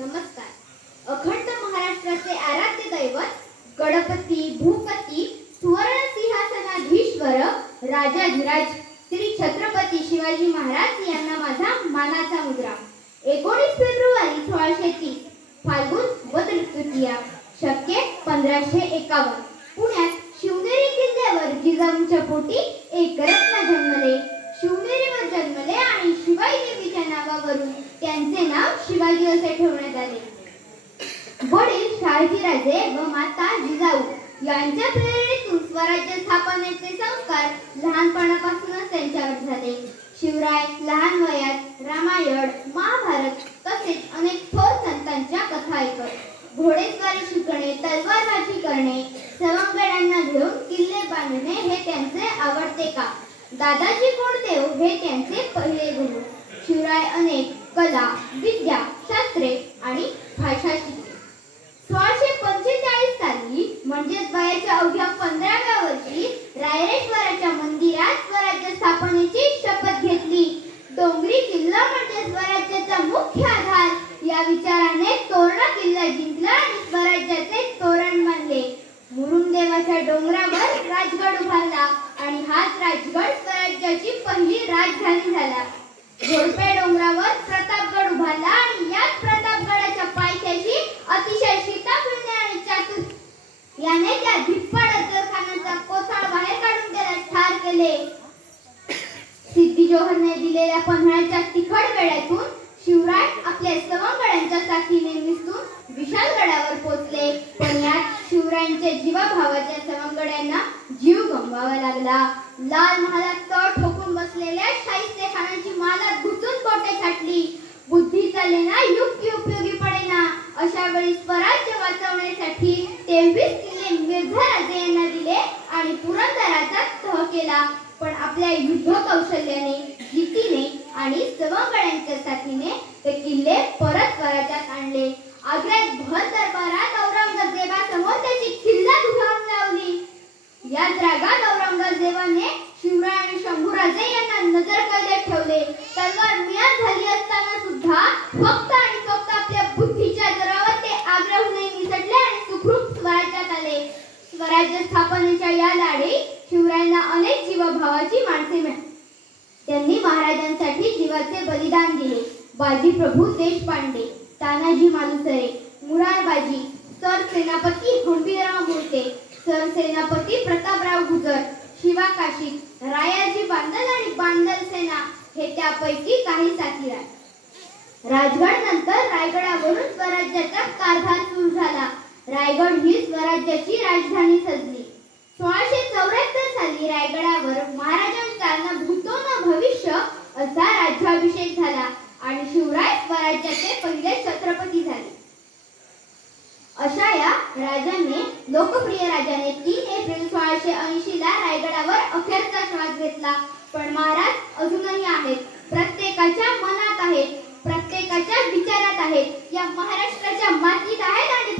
नमस्कार। अखंड महाराष्ट्राचे आराध्य दैवत गणपती भूपती सुवर्ण सिंहासनाधीश्वर राजाधिराज श्री छत्रपती शिवाजी महाराज यांना माझा मानाचा मुद्रा। 19 फेब्रुवारी 1630 फाल्गुन वद्र तृतीया शके 1551 पुण्यात शिवनेरी किल्ल्यावर जिजाऊंच्या पोटी एक रत्न जन्मले। शिवनेरीवर जन्मले आणि शिवाई देवीच्या नावावरून त्यांचे नाव शिवाजी असे ठेवण्यात आले। वडील शहाजीराजे व माता जिजाऊ यांच्या प्रेरणेतून स्वराज्य स्थापनेचे संस्कार लहानपणापासूनच त्यांच्यावर झाले। शिवराय लहान वयात रामायण महाभारत तसेच अनेक थोर संतांच्या कथा ऐकत घोडेस्वारी शिकणे, तलवारबाजी करणे, सवंगड्यांना घेऊन किल्ले बांधणे हे त्यांचे आवडते काम। दादाजी कोंडदेव हे त्यांचे पहिले गुरु। शिवराय अनेक कला, विद्या, शास्त्रे आणि भाषा शिकले। 1645 साली म्हणजेच वयाच्या अवघ्या 15व्या वर्षी रायरेश्वराच्या मंदिरात स्वराज्य स्थापनेची शपथ घेतली। डोंगरी किल्ला म्हणजे स्वराज्याचा मुख्य आधार या विचाराने तोरणा किल्ला जिंकला आणि स्वराज्याचे तोरण बांधले। मुरुमदेवाच्या डोंगरावर राजगड उभारला आणि हाच राजगड स्वराज्याची पहिली राजधानी झाला। घोडपे डोंगरावर प्रतापगड उभारला आणि याच प्रतापगडाच्या पायथ्याशी अतिशय शिताफीने आणि चातुर याने त्या धिप्पाड अफजलखानाचा कोथळा बाहेर काढून त्याला ठार केले। सिद्धी जोहरने दिलेल्या पन्हाळ्याच्या तिखट वेड्यातून शिवराय आपल्या सवंगड्यांच्या साथीने निसटून विशाळगडावर पोहोचले, पण यात शिवरायांच्या जीवाभावाच्या सवंगड्यांना जीव गमवावा लागला। लाल महालात तळ ठोकून बसलेल्या शाहिस्ते खानाची मालात घुसून बोटे छाटली। बुद्धी चालेना, युक्ती उपयोगी पडेना, अशा वेळी स्वराज्य वाचवण्यासाठी 23 किल्ले मिर्झा राजे यांना दिले आणि पुरंदराचा तह केला, पण आपल्या युद्ध कौशल्याने, जिद्दीने आणि सवंगड्यांच्या साथीने ते किल्ले परत स्वराज्यात आणले। आग्र्यात भर दरबारात औरंगजेबासमोर त्याची खिल्लात उभारून लावली। याच रागात औरंगजेबाने शिवराय आणि शंभूराजे यांना नजरकैदेत ठेवले। तलवार मियाद झाली असताना सुद्धा फक्त आणि फक्त आपल्या बुद्धीच्या जोरावर ते आग्र्याहूनही निसटले आणि सुखरूप स्वराज्यात आले। स्वराज्य स्थापनेच्या या लढाईत शिवरायांना अनेक जीवभावाची माणसे मिळाली। त्यांनी महाराजांसाठी जीवाचे बलिदान दिले। बाजी प्रभू देशपांडे, तानाजी मालुसरे, मुरारबाजी, सरसेनापती हंबीरराव मोहिते, सरसेनापती प्रतापराव गुजर, शिवा काशीद, रायाजी बांदल आणि बांदल सेना हे त्यापैकी काही साथीदार। राजगड नंतर रायगडावरून स्वराज्याचा कारभार सुरू झाला। रायगड ही स्वराज्याची राजधानी सजली। 1674 साली रायगडावर महाराजांचा न भूतो न भविष्य असा राज्याभिषेक झाला आणि शिवराय स्वराज्याचे पहिले छत्रपती झाले। अशा या राजाने लोकप्रिय राजाने 3 एप्रिल 1680 ला रायगडावर अखेरचा श्वास घेतला, पण महाराज अजूनही आहेत, प्रत्येकाच्या मनात आहेत, प्रत्येकाच्या विचारात आहेत, या महाराष्ट्राच्या मातीत आहेत आणि